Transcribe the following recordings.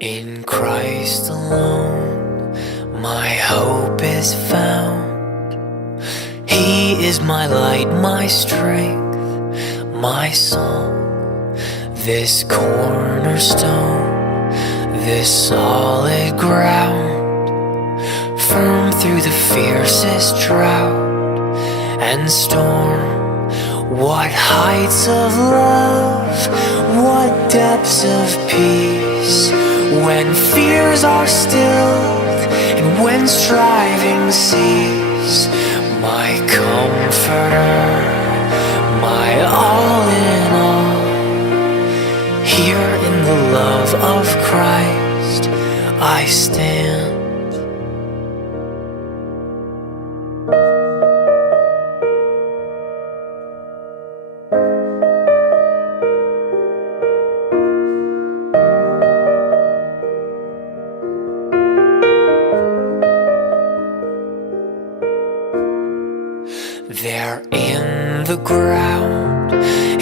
In Christ alone, my hope is found. He is my light, my strength, my song. This cornerstone, this solid ground, firm through the fiercest drought and storm. What heights of love, what depths of peace, when fears are stilled and when striving cease. My comforter, my all in all, here in the love of Christ I stand. There in the ground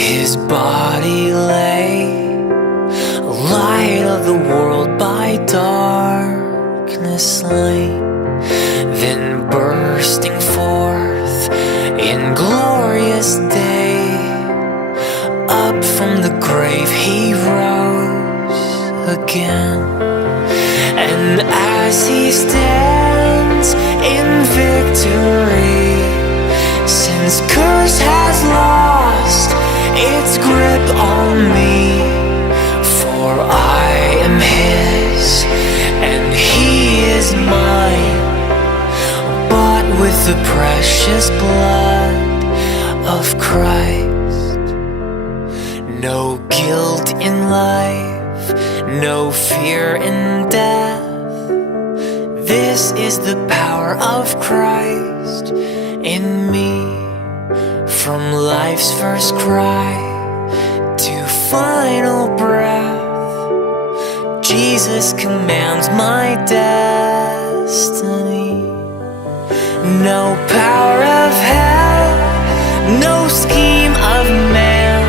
his body lay, light of the world by darkness slain. Then bursting forth in glorious day, up from the grave he rose again. And as he stands in victory, sin's curse has lost its grip on me, for I am his and he is mine, bought with the precious blood of Christ. No guilt in life, no fear in death. This is the power of Christ in me. From life's first cry to final breath, Jesus commands my destiny. No power of hell, no scheme of man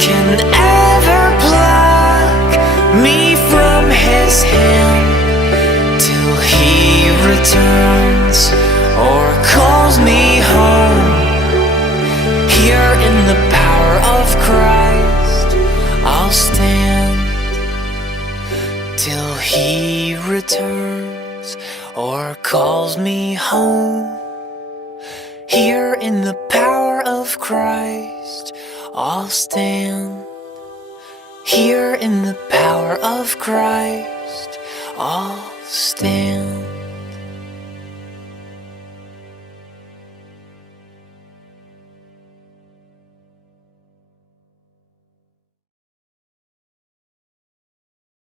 can ever pluck me from his hand, till he returns or calls me home. Here in the power of Christ I'll stand, till he returns or calls me home. Here in the power of Christ I'll stand. Here in the power of Christ I'll stand.